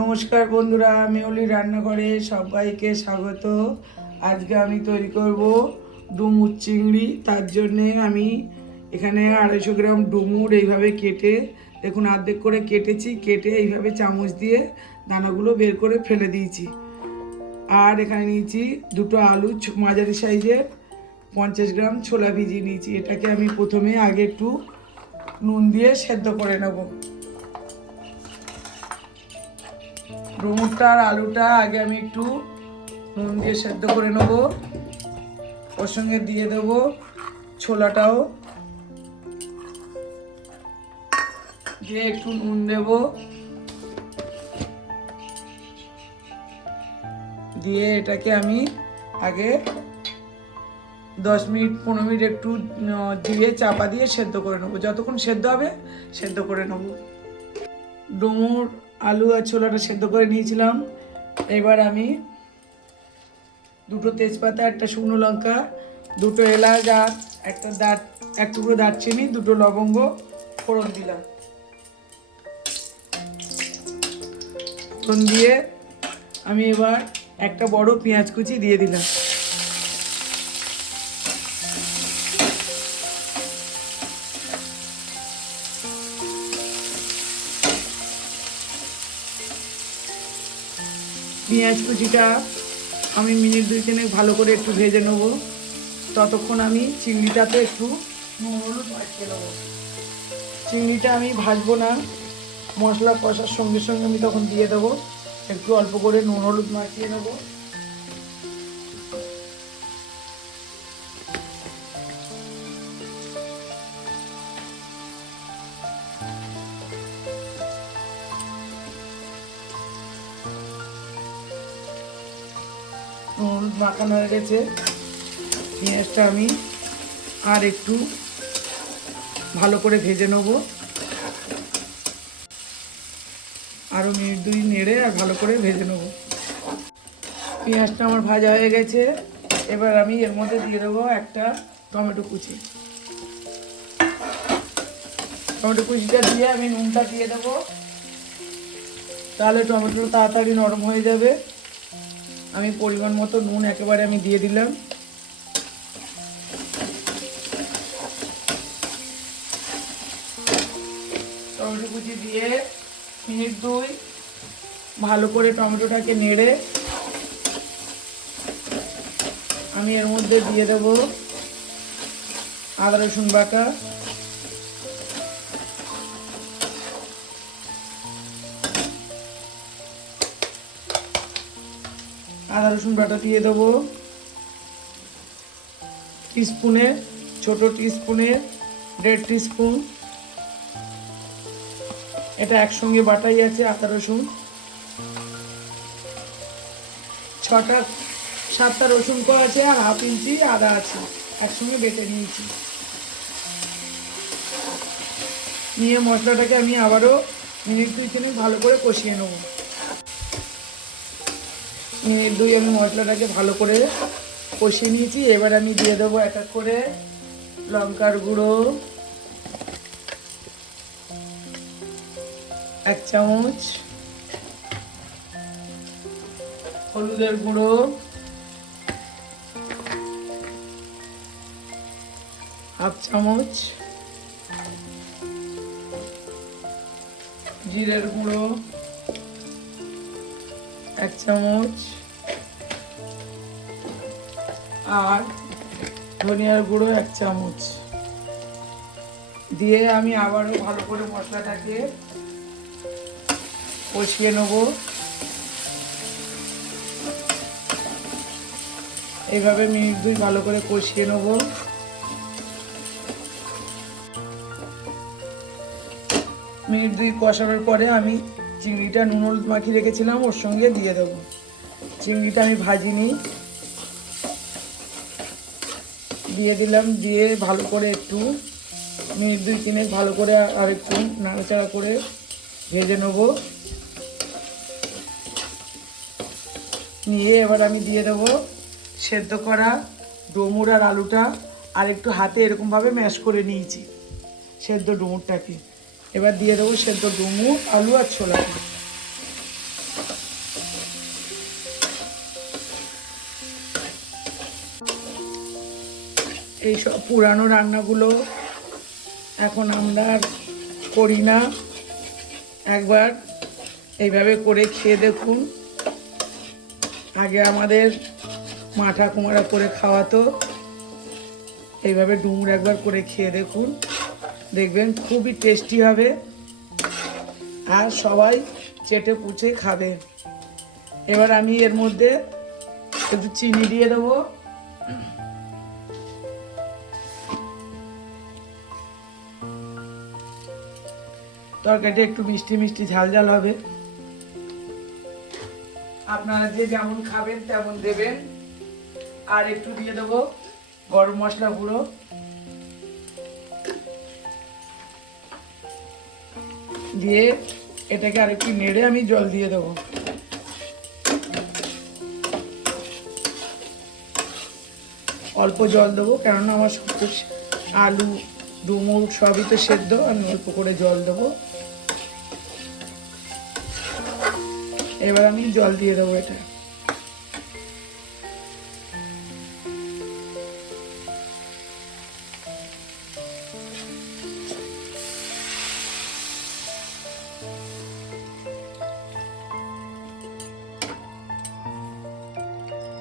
নমস্কার বন্ধুরা, মেউলি রান্নাঘরে সবাইকে স্বাগত। আজকে আমি তৈরি করব ডুমুর চিংড়ি। তার জন্যে আমি এখানে 250 গ্রাম ডুমুর এইভাবে কেটে, দেখুন অর্ধেক করে কেটেছি, কেটে এইভাবে চামচ দিয়ে দানাগুলো বের করে ফেলে দিয়েছি। আর এখানে নিয়েছি দুটো আলু মাঝারি সাইজের, 50 গ্রাম ছোলা ভিজিয়ে নিয়েছি। এটাকে আমি প্রথমে আগে একটু নুন দিয়ে সেদ্ধ করে নেব। ডুমুরটা আর আলুটা আগে আমি একটু নুন দিয়ে সেদ্ধ করে নেব। ওর সঙ্গে দিয়ে দেব ছোলাটাও, দিয়ে একটু নুন দেব, দিয়ে এটাকে আমি আগে 10 মিনিট 15 মিনিট একটু দিয়ে চাপা দিয়ে সেদ্ধ করে নেবো। যতক্ষণ সেদ্ধ হবে সেদ্ধ করে নেব। ডুমুর আলু আর ছোলাটা সেদ্ধ করে নিয়েছিলাম। এবার আমি দুটো তেজপাতা, একটা শুকনো লঙ্কা, দুটো এলাচ আর এক টুকরো দারচিনি, দুটো লবঙ্গ ফোড়ন দিলাম। ফোড়ন দিয়ে আমি এবার একটা বড় পেঁয়াজ কুচি দিয়ে দিলাম। পেঁয়াজ কুচিটা আমি মিনিট 2-3 ভালো করে একটু ভেজে নেব। ততক্ষণ আমি চিংড়িটাতে একটু নুন হলুদ মাখিয়ে নেব। চিংড়িটা আমি ভাজবো না, মশলা কষার সঙ্গে সঙ্গে আমি তখন দিয়ে দেবো। একটু অল্প করে নুন হলুদ মাখিয়ে নেব। নুন হলুদ মাখানো হয়ে গেছে। পেঁয়াজটা আমি আর একটু ভালো করে ভেজে নেব। আরও মিনিট 2 নেড়ে আর ভালো করে ভেজে নেব। পেঁয়াজটা আমার ভাজা হয়ে গেছে। এবার আমি এর মধ্যে দিয়ে দেবো একটা টমেটো কুচি। টমেটো কুচিটা দিয়ে আমি নুনটা দিয়ে দেবো, তাহলে টমেটোটা তাড়াতাড়ি নরম হয়ে যাবে। আমি পরিমাণ মতো নুন একেবারে আমি দিয়ে দিলাম। টমেটো কুচি দিয়ে মিনিট 2 ভালো করে টমেটোটাকে নেড়ে আমি এর মধ্যে দিয়ে দেব আদা রসুন বাটা, আদা রসুন বাটা দিয়ে দেবো টিস্পুনের, ছোট টিস্পুনের 1.5 টিস্পুন। এটা একসঙ্গে বাটাই আছে আদা রসুন। 6-7টা রসুন কো আছে আর হাফ ইঞ্চি আদা আছে, একসঙ্গে বেটে নিয়েছি। নিয়ে মশলাটাকে আমি আবারও মিনিট 2-3 ভালো করে কষিয়ে নেব। মিনিট 2 আমি মশলাটাকে ভালো করে কষিয়ে নিয়েছি। এবার আমি দিয়ে দেবো এক এক করে লঙ্কার গুঁড়ো 1 চামচ, হলুদের গুঁড়ো 1/2 চামচ, জিরের গুঁড়ো 1 চামচ আর ধনিয়ার গুঁড়ো 1 চামচ দিয়ে আমি আবারও ভালো করে মশলাটাকে কষিয়ে নেব। এইভাবে মিনিট 2 ভালো করে কষিয়ে নেব। মিনিট 2 কষানোর পরে আমি চিংড়িটা নুন হলুদ মাখিয়ে রেখেছিলাম ওর সঙ্গে দিয়ে দেব। চিংড়িটা আমি ভাজিনি, দিয়ে দিলাম। দিয়ে ভালো করে একটু মিনিট 2-3 ভালো করে আর একটু নাড়াচাড়া করে ভেজে নেব। নিয়ে এবার আমি দিয়ে দেবো সেদ্ধ করা ডুমুর আর আলুটা, আর একটু হাতে এরকমভাবে ম্যাশ করে নিয়েছি সেদ্ধ ডুমুরটাকে। এবার দিয়ে দেবো সেদ্ধ ডুমুর, আলু আর ছোলা। এইসব পুরানো রান্নাগুলো এখন আমরা আর করি না। একবার এইভাবে করে খেয়ে দেখুন। আগে আমাদের মা ঠাকুমারা করে খাওয়াতো। এইভাবে ডুমুর একবার করে খেয়ে দেখুন, দেখবেন খুবই টেস্টি হবে আর সবাই চেটে পুচে খাবে। এবার আমি এর মধ্যে একটু চিনি দিয়ে দেবো। তরকারিটা একটু মিষ্টি মিষ্টি ঝাল ঝাল হবে। আপনারা যে যেমন খাবেন তেমন দেবেন। আর একটু দিয়ে দেবো গরম মশলা গুঁড়ো। দিয়ে এটাকে আরেকটু নেড়ে আমি জল দিয়ে দেবো। অল্প জল দেবো, কেননা আমার সব আলু ডুমুর সবই তো সেদ্ধ। আমি অল্প করে জল দেবো। এবার আমি জল দিয়ে দেবো এটা।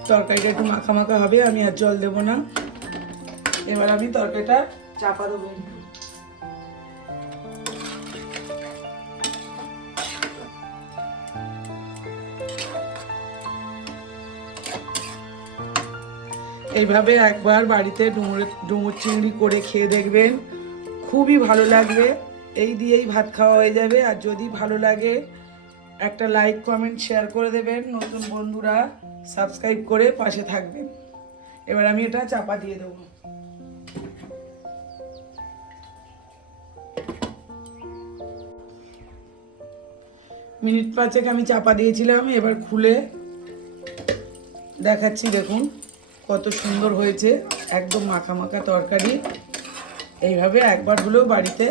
তরকারিটা একটু মাখা মাখা হবে, আমি আর জল দেবো না। এবার আমি তরকারিটা চাপা দেবো। এইভাবে একবার বাড়িতে ডুমুর চিংড়ি করে খেয়ে দেখবেন, খুবই ভালো লাগবে। এই দিয়েই ভাত খাওয়া হয়ে যাবে। আর যদি ভালো লাগে একটা লাইক কমেন্ট শেয়ার করে দেবেন। নতুন বন্ধুরা সাবস্ক্রাইব করে পাশে থাকবেন। এবার আমি এটা চাপা দিয়ে দেবো। মিনিট 5 আমি চাপা দিয়েছিলাম। এবার খুলে দেখাচ্ছি, দেখুন কত সুন্দর হয়েছে, একদম মাখা মাখা তরকারি। এইভাবে একবার হলেও বাড়িতে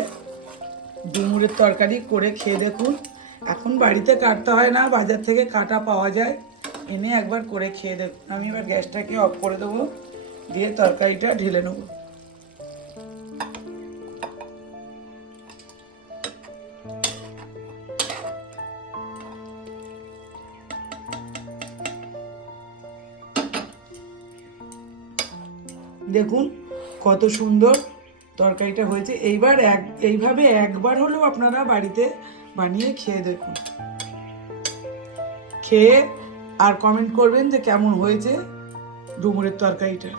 ডুমুরের তরকারি করে খেয়ে দেখুন। এখন বাড়িতে কাটতে হয় না, বাজার থেকে কাটা পাওয়া যায়, এনে একবার করে খেয়ে দেখুন। আমি এবার গ্যাসটাকে অফ করে দেবো, দিয়ে তরকারিটা ঢেলে নেব। দেখুন কত সুন্দর তরকারিটা হয়েছে। এইভাবে একবার হলেও আপনারা বাড়িতে বানিয়ে খেয়ে দেখুন। খেয়ে আর কমেন্ট করবেন যে কেমন হয়েছে ডুমুরের তরকারিটা।